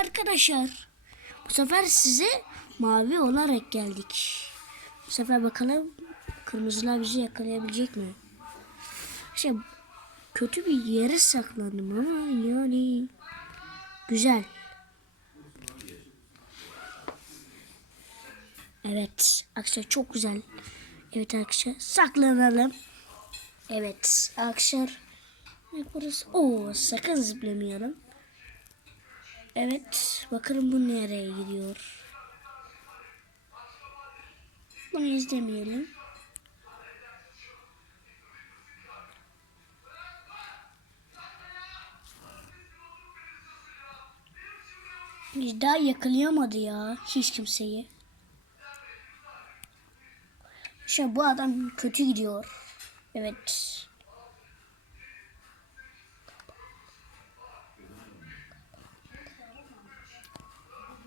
Arkadaşlar bu sefer size mavi olarak geldik. Bu sefer bakalım kırmızılar bizi yakalayabilecek mi? İşte kötü bir yere saklandım ama yani güzel. Evet arkadaşlar çok güzel. Evet arkadaşlar saklanalım. Evet arkadaşlar. Burası? Oo sakın zıplamayalım. Evet. Bakalım bu nereye gidiyor. Bunu izlemeyelim. Biz daha yakalayamadı ya hiç kimseyi. İşte bu adam kötü gidiyor. Evet.